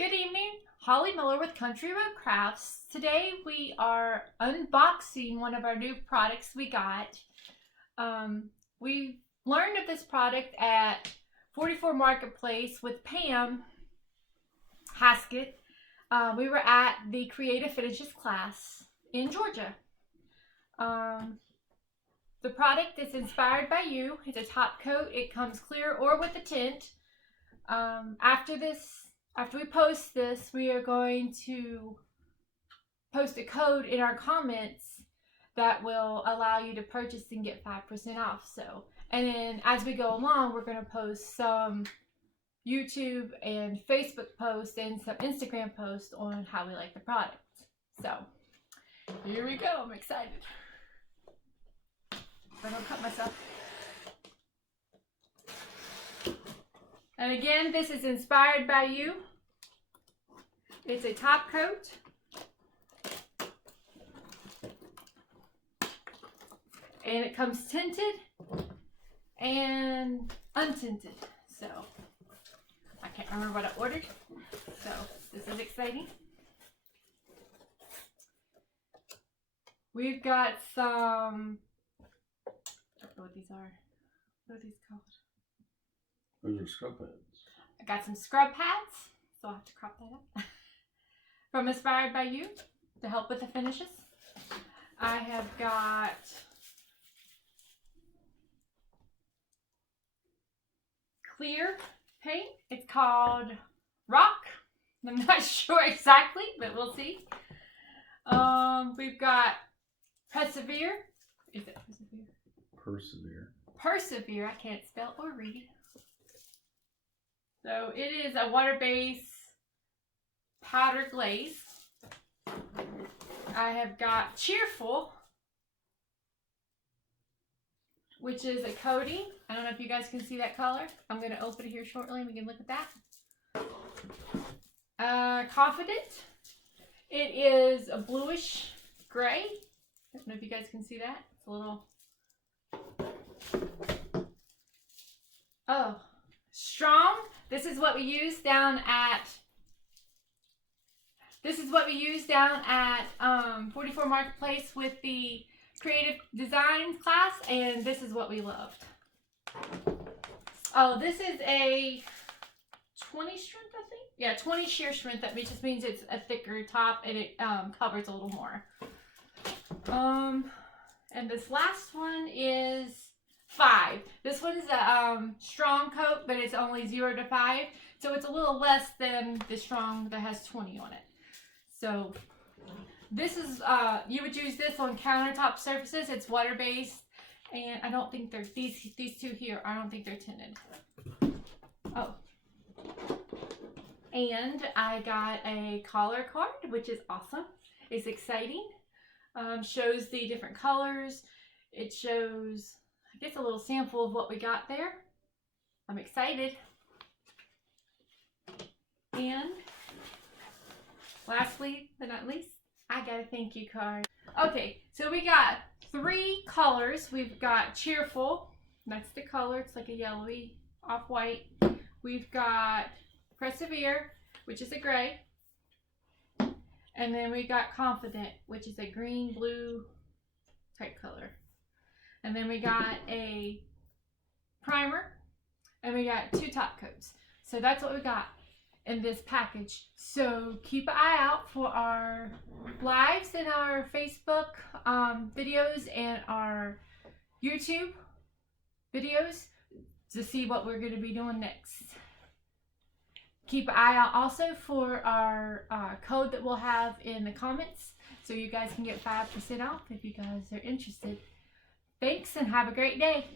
Good evening, Holly Miller with Country Road Crafts. Today we are unboxing one of our new products we got. We learned of this product at 44 Marketplace with Pam Haskett. We were at the Creative Finishes class in Georgia. The product is inspired by you. It's a top coat. It comes clear or with a tint. After we post this, we are going to post a code in our comments that will allow you to purchase and get 5% off. And then as we go along, we're going to post some YouTube and Facebook posts and some Instagram posts on how we like the product. So here we go. I'm excited. I don't cut myself. And again, this is inspired by you. It's a top coat. And it comes tinted and untinted. So I can't remember what I ordered. So this is exciting. We've got some, I don't know what these are. What are these called? Those are scrub pads. I got some scrub pads, so I'll have to crop that up. From Inspired by You to help with the finishes. I have got clear paint. It's called Rock. I'm not sure exactly, but we'll see. We've got Persevere. Is it Persevere? Persevere. Persevere. I can't spell or read. So it is a water-based powder glaze. I have got Cheerful, which is a coating. I don't know if you guys can see that color. I'm going to open it here shortly and we can look at that. Confident. It is a bluish gray. I don't know if you guys can see that. It's a little... Oh. Strong. This is what we use down at 44 Marketplace with the Creative Design class, and this is what we loved. Oh, this is a 20 strength, I think. Yeah, 20 sheer strength. That just means it's a thicker top and it covers a little more. And this last one is 5. This one's a strong coat, but it's only 0 to 5. So it's a little less than the strong that has 20 on it. So this is, you would use this on countertop surfaces. It's water-based. And I don't think they're, these two here, I don't think they're tinted. Oh. And I got a color card, which is awesome. It's exciting. Shows the different colors. It shows... I guess a little sample of what we got there. I'm excited. And lastly but not least, I got a thank you card. Okay, so we got 3 colors. We've got Cheerful. That's the color. It's like a yellowy off-white. We've got Persevere, which is a gray. And then we got Confident, which is a green, blue type color. And then we got a primer, and we got 2 top coats. So that's what we got in this package. So keep an eye out for our lives and our Facebook videos and our YouTube videos to see what we're going to be doing next. Keep an eye out also for our code that we'll have in the comments so you guys can get 5% off if you guys are interested. Thanks and have a great day.